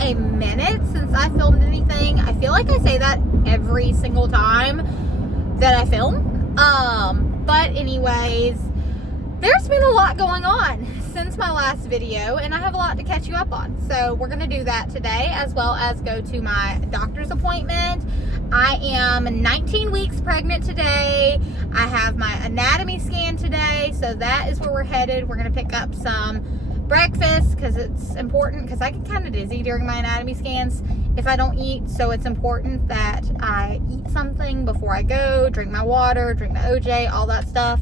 a minute since I filmed anything. I feel like I say that every single time that I film. But anyways, there's been a lot going on since my last video, and I have a lot to catch you up on. So we're going to do that today, as well as go to my doctor's appointment. I am 19 weeks pregnant today. I have my anatomy scan today, so that is where we're headed. We're going to pick up some breakfast because it's important, because I get kind of dizzy during my anatomy scans if I don't eat. So it's important that I eat something before I go, drink my water, drink the OJ, all that stuff.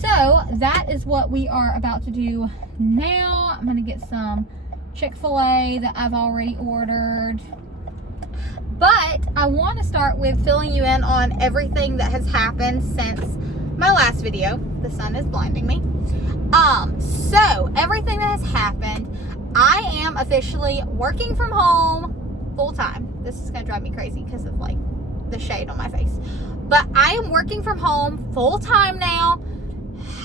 So that is what we are about to do now. I'm gonna get some Chick-fil-A that I've already ordered. But I want to start with filling you in on everything that has happened since my last video. The sun is blinding me. So everything that has happened, I am officially working from home full time. This is gonna drive me crazy because of like the shade on my face. But I am working from home full time now.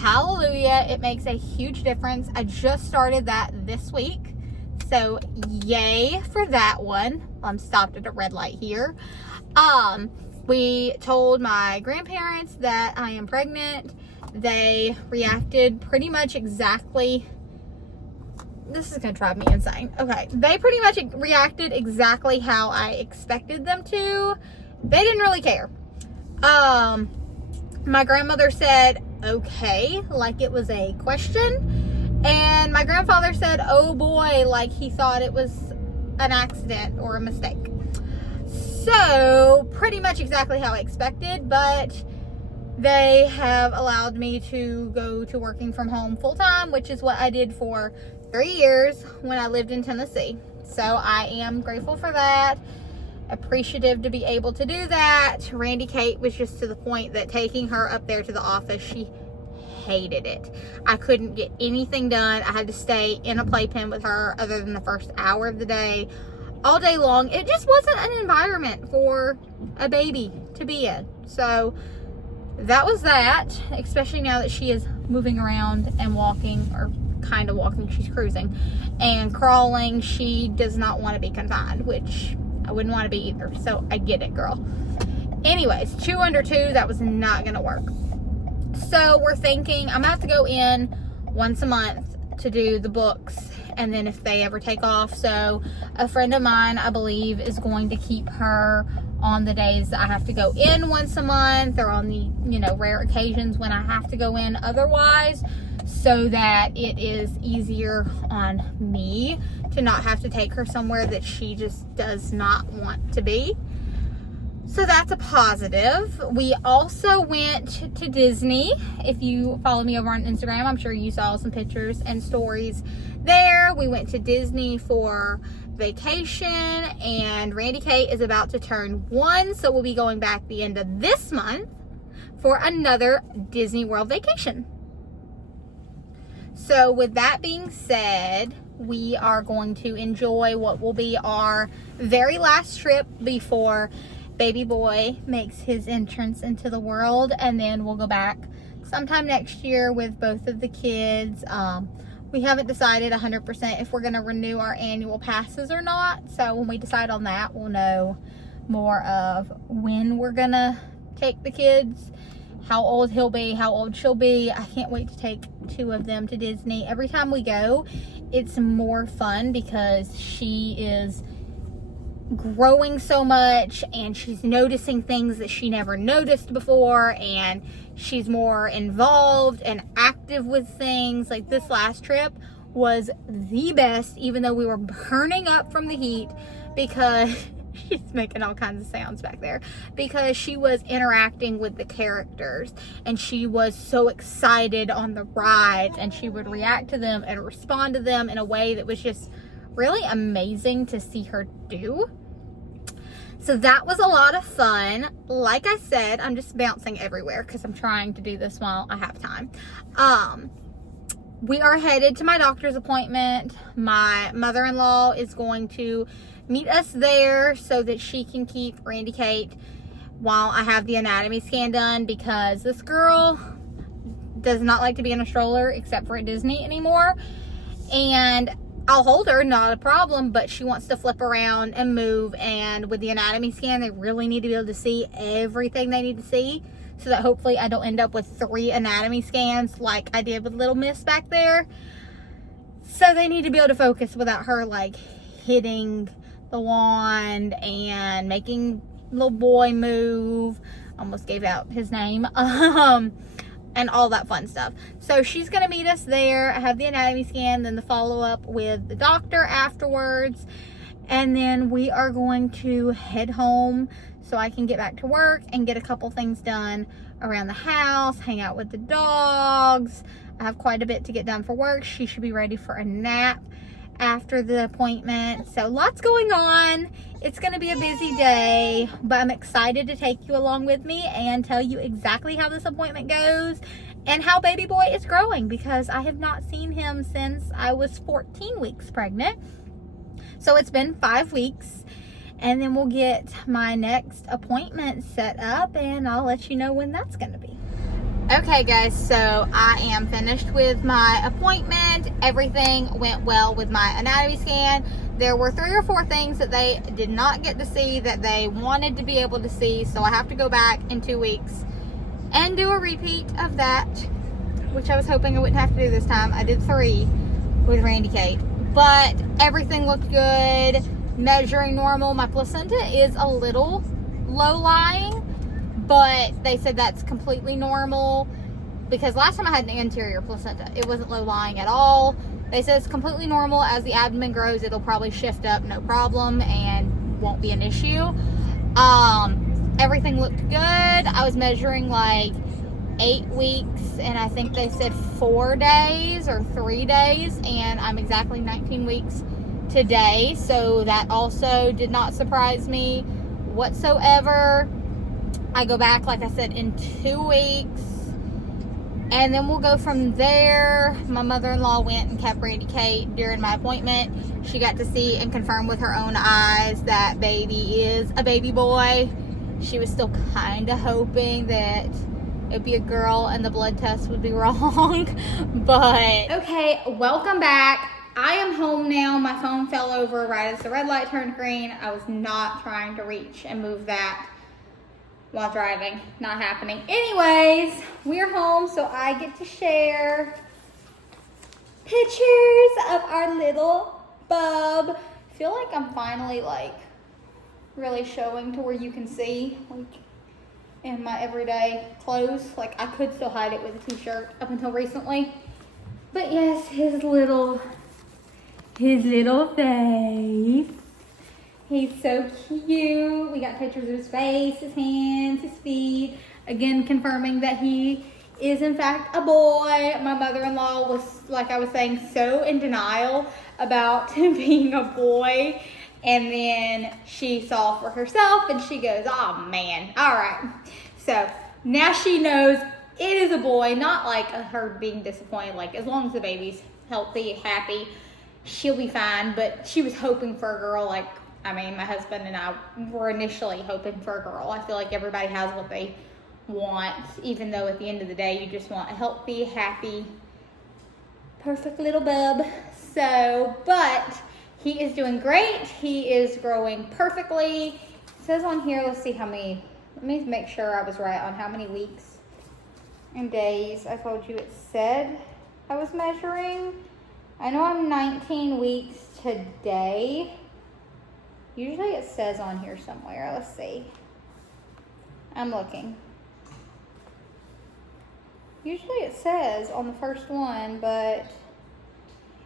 Hallelujah, it makes a huge difference. I just started that this week, so yay for that one. I'm stopped at a red light here. We told my grandparents that I am pregnant. They reacted pretty much exactly, this is gonna drive me insane. Okay, they pretty much reacted exactly how I expected them to. They didn't really care. My grandmother said okay, like it was a question, and my grandfather said oh boy, like he thought it was an accident or a mistake. So pretty much exactly how I expected, but they have allowed me to go to working from home full time, which is what I did for 3 years when I lived in Tennessee. So I am grateful for that. Appreciative to be able to do that. Randy Kate was just to the point that taking her up there to the office, she hated it. I couldn't get anything done. I had to stay in a playpen with her other than the first hour of the day, all day long. It just wasn't an environment for a baby to be in. So that was that, especially now that she is moving around and walking, or kind of walking, she's cruising, and crawling. She does not want to be confined, which I wouldn't want to be either. So I get it, girl. Anyways, 2 under 2, that was not going to work. So we're thinking I'm going to have to go in once a month to do the books, and then if they ever take off. So a friend of mine, I believe, is going to keep her on the days that I have to go in once a month, or on the, rare occasions when I have to go in otherwise, so that it is easier on me to not have to take her somewhere that she just does not want to be. So that's a positive. We also went to Disney. If you follow me over on Instagram, I'm sure you saw some pictures and stories there. We went to Disney for vacation, and Randy Kate is about to turn 1, so we'll be going back the end of this month for another Disney World vacation. So with that being said, we are going to enjoy what will be our very last trip before baby boy makes his entrance into the world, and then we'll go back sometime next year with both of the kids. We haven't decided 100% if we're going to renew our annual passes or not. So when we decide on that, we'll know more of when we're going to take the kids, how old he'll be, how old she'll be. I can't wait to take 2 of them to Disney. Every time we go, it's more fun because she is growing so much, and she's noticing things that she never noticed before, and she's more involved and active with things. Like this last trip was the best, even though we were burning up from the heat, because she's making all kinds of sounds back there, because she was interacting with the characters, and she was so excited on the rides, and she would react to them and respond to them in a way that was just really amazing to see her do. So that was a lot of fun. Like I said, I'm just bouncing everywhere because I'm trying to do this while I have time. We are headed to my doctor's appointment. My mother-in-law is going to meet us there so that she can keep Randy Kate while I have the anatomy scan done, because this girl does not like to be in a stroller except for at Disney anymore. And I'll hold her, not a problem, but she wants to flip around and move. And with the anatomy scan, they really need to be able to see everything they need to see, so that hopefully I don't end up with 3 anatomy scans like I did with little miss back there. So they need to be able to focus without her like hitting the wand and making little boy move. Almost gave out his name. And all that fun stuff. So she's gonna meet us there. I have the anatomy scan, then the follow-up with the doctor afterwards, and then we are going to head home so I can get back to work and get a couple things done around the house, hang out with the dogs. I have quite a bit to get done for work. She should be ready for a nap after the appointment. So lots going on. It's going to be a busy day, but I'm excited to take you along with me and tell you exactly how this appointment goes and how baby boy is growing, because I have not seen him since I was 14 weeks pregnant. So it's been 5 weeks, and then we'll get my next appointment set up and I'll let you know when that's going to be. Okay guys, so I am finished with my appointment. Everything went well with my anatomy scan. There were 3 or 4 things that they did not get to see that they wanted to be able to see, so I have to go back in 2 weeks and do a repeat of that, which I was hoping I wouldn't have to do this time. I did 3 with Randy Kate, but everything looked good. Measuring normal. My placenta is a little low-lying, but they said that's completely normal, because last time I had an anterior placenta, it wasn't low-lying at all. They said it's completely normal. As the abdomen grows, it'll probably shift up, no problem, and won't be an issue. Everything looked good. I was measuring like 8 weeks, and I think they said 4 days or 3 days, and I'm exactly 19 weeks today, so that also did not surprise me whatsoever. I go back, like I said, in 2 weeks, and then we'll go from there. My mother-in-law went and kept Randy Kate during my appointment. She got to see and confirm with her own eyes that baby is a baby boy. She was still kind of hoping that it'd be a girl and the blood test would be wrong. But okay, welcome back. I am home now. My phone fell over right as the red light turned green. I was not trying to reach and move that while driving. Not happening. Anyways, we're home, so I get to share pictures of our little bub. I feel like I'm finally like really showing to where you can see, like in my everyday clothes. Like I could still hide it with a t-shirt up until recently. But yes, his little face. He's so cute. We got pictures of his face, his hands, his feet. Again, confirming that he is in fact a boy. My mother-in-law was, like I was saying, so in denial about him being a boy. And then she saw for herself and she goes, oh man, all right. So now she knows it is a boy, not like her being disappointed. Like as long as the baby's healthy, happy, she'll be fine. But she was hoping for a girl. Like, I mean, my husband and I were initially hoping for a girl. I feel like everybody has what they want, even though at the end of the day, you just want a healthy, happy, perfect little bub. So, but he is doing great. He is growing perfectly. It says on here, let's see how many, let me make sure I was right on how many weeks and days I told you it said I was measuring. I know I'm 19 weeks today. Usually it says on here somewhere. Let's see. I'm looking. Usually it says on the first one, but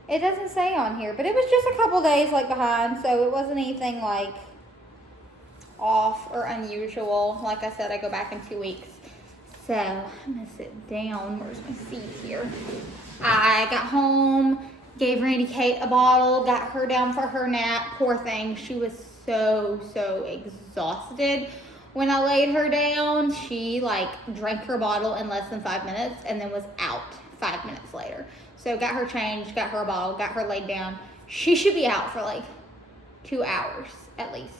it doesn't say on here. But it was just a couple days like behind, so it wasn't anything like off or unusual. Like I said, I go back in 2 weeks. So I'm gonna sit down. Where's my seat here? I got home, gave Randy Kate a bottle, got her down for her nap. Poor thing, she was so exhausted. When I laid her down, she like drank her bottle in less than 5 minutes and then was out 5 minutes later. So got her changed, got her a bottle, got her laid down. She should be out for like 2 hours at least.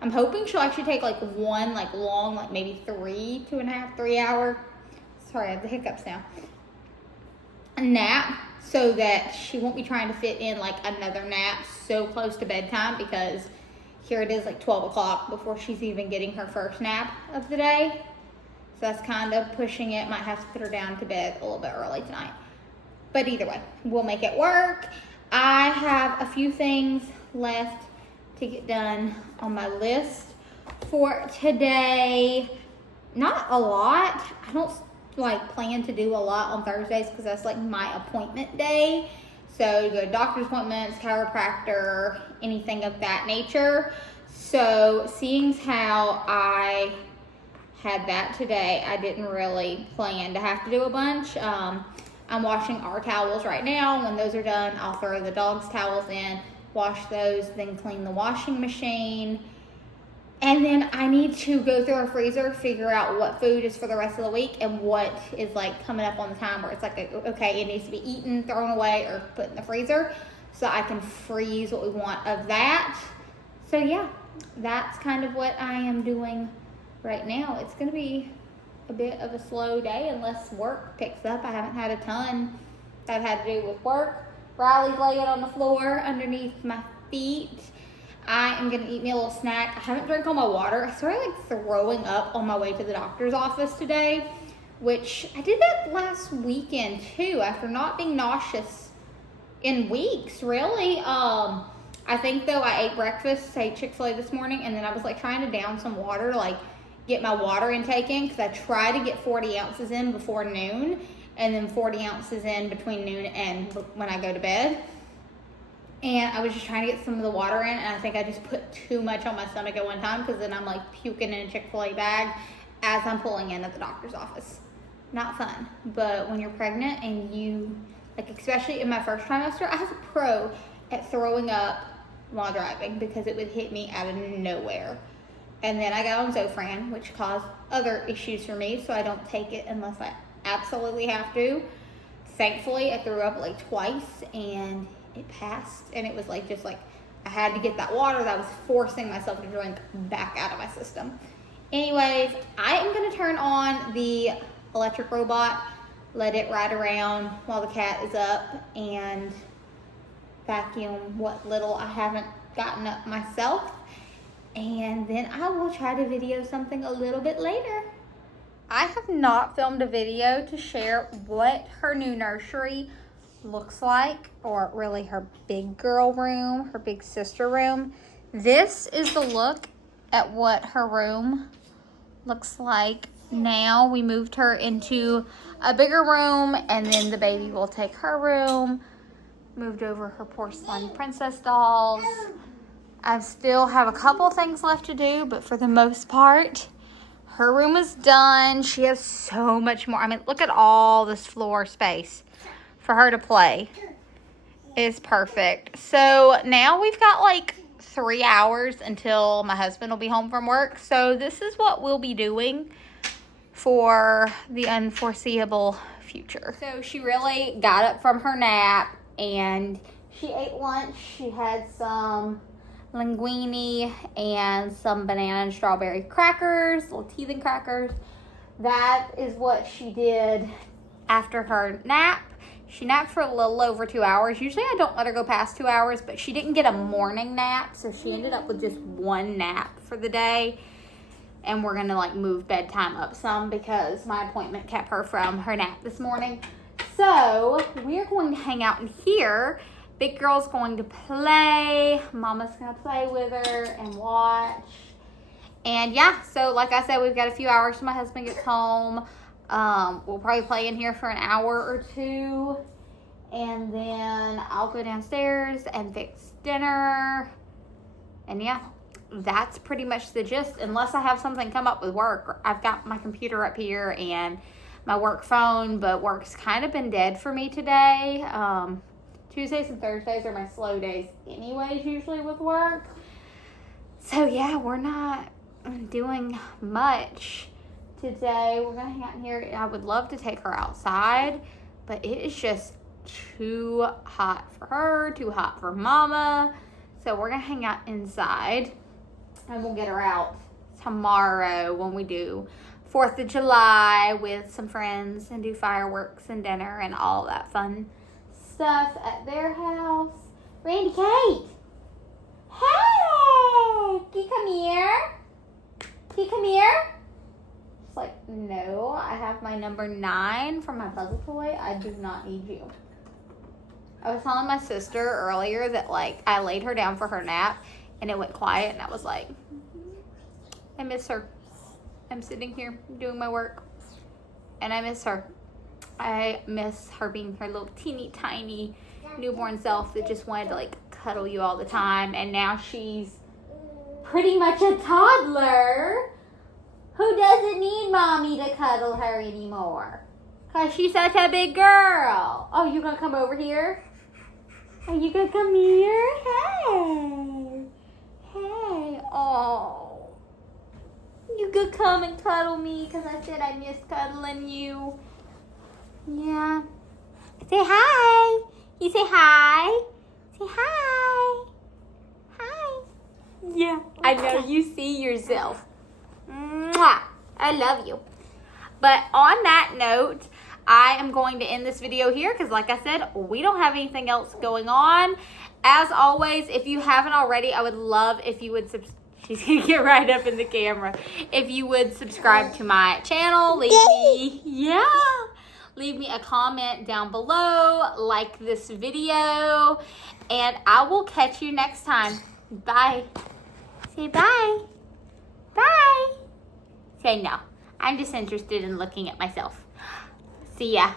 I'm hoping she'll actually take like one like long, like maybe 2.5, 3 hour. Sorry, I have the hiccups now. nap so that she won't be trying to fit in like another nap so close to bedtime, because here it is like 12 o'clock before she's even getting her first nap of the day. So that's kind of pushing it. Might have to put her down to bed a little bit early tonight. But either way, we'll make it work. I have a few things left to get done on my list for today. Not a lot. I don't like plan to do a lot on Thursdays because that's like my appointment day. So go to doctor's appointments, chiropractor, anything of that nature. So seeing how I had that today, I didn't really plan to have to do a bunch. I'm washing our towels right now. When those are done, I'll throw the dog's towels in, wash those, then clean the washing machine. And then I need to go through our freezer, figure out what food is for the rest of the week and what is like coming up on the time where it's like, okay, it needs to be eaten, thrown away, or put in the freezer, so I can freeze what we want of that. So yeah, that's kind of what I am doing right now. It's gonna be a bit of a slow day unless work picks up. I haven't had a ton that I've had to do with work. Riley's laying on the floor underneath my feet. I am gonna eat me a little snack. I haven't drank all my water. I started like throwing up on my way to the doctor's office today, which I did that last weekend too, after not being nauseous in weeks, really. I think though I ate breakfast, I ate Chick-fil-A this morning, and then I was like trying to down some water, like get my water intake in, because I try to get 40 ounces in before noon, and then 40 ounces in between noon and when I go to bed. And I was just trying to get some of the water in, and I think I just put too much on my stomach at one time, because then I'm like puking in a Chick-fil-A bag as I'm pulling in at the doctor's office. Not fun. But when you're pregnant and you, like especially in my first trimester, I was a pro at throwing up while driving, because it would hit me out of nowhere. And then I got on Zofran, which caused other issues for me, so I don't take it unless I absolutely have to. Thankfully, I threw up like twice, and it passed, and it was like just like I had to get that water that I was forcing myself to drink back out of my system. Anyways, I am going to turn on the electric robot, let it ride around while the cat is up, and vacuum what little I haven't gotten up myself, and then I will try to video something a little bit later. I have not filmed a video to share what her new nursery looks like, or really her big girl room, her big sister room. This is the look at what her room looks like now. We moved her into a bigger room, and then the baby will take her room. Moved over her porcelain princess dolls. I still have a couple things left to do, but for the most part, her room is done. She has so much more. I mean, look at all this floor space for her to play. It's perfect. So now we've got like 3 hours until my husband will be home from work. So this is what we'll be doing for the unforeseeable future. So she really got up from her nap and she ate lunch. She had some linguine and some banana and strawberry crackers, little teething crackers. That is what she did after her nap. She napped for a little over 2 hours. Usually I don't let her go past 2 hours, but she didn't get a morning nap, so she ended up with just one nap for the day. And we're gonna like move bedtime up some because my appointment kept her from her nap this morning. So we're going to hang out in here. Big girl's going to play. Mama's gonna play with her and watch. And yeah, so like I said, we've got a few hours till my husband gets home. We'll probably play in here for an hour or two, and then I'll go downstairs and fix dinner. And yeah, that's pretty much the gist, unless I have something come up with work. I've got my computer up here and my work phone, but work's kind of been dead for me today. Tuesdays and Thursdays are my slow days anyways, usually with work. So yeah, we're not doing much today. We're gonna hang out in here. I would love to take her outside, but it is just too hot for her, too hot for mama. So we're gonna hang out inside, and we'll get her out tomorrow when we do 4th of July with some friends and do fireworks and dinner and all that fun stuff at their house. Randy Kate! Hey! Can you come here? Can you come here? She's like, no, I have my number 9 from my puzzle toy. I do not need you. I was telling my sister earlier that, like, I laid her down for her nap and it went quiet, and I was like, I miss her. I'm sitting here doing my work and I miss her. I miss her being her little teeny tiny newborn self that just wanted to, like, cuddle you all the time. And now she's pretty much a toddler who doesn't need mommy to cuddle her anymore because she's such a big girl. Oh, you gonna come over here? Are you gonna come here? Hey. Hey. Oh. You could come and cuddle me because I said I miss cuddling you. Yeah. Say hi. You say hi. Say hi. Hi. Yeah. I know you see yourself. Mwah. I love you. But on that note, I am going to end this video here because, like I said, we don't have anything else going on. As always, if you haven't already, I would love if you would she's going to get right up in the camera. If you would subscribe to my channel, leave me a comment down below, like this video, and I will catch you next time. Bye. Say bye. Bye. Say no. I'm just interested in looking at myself. See ya.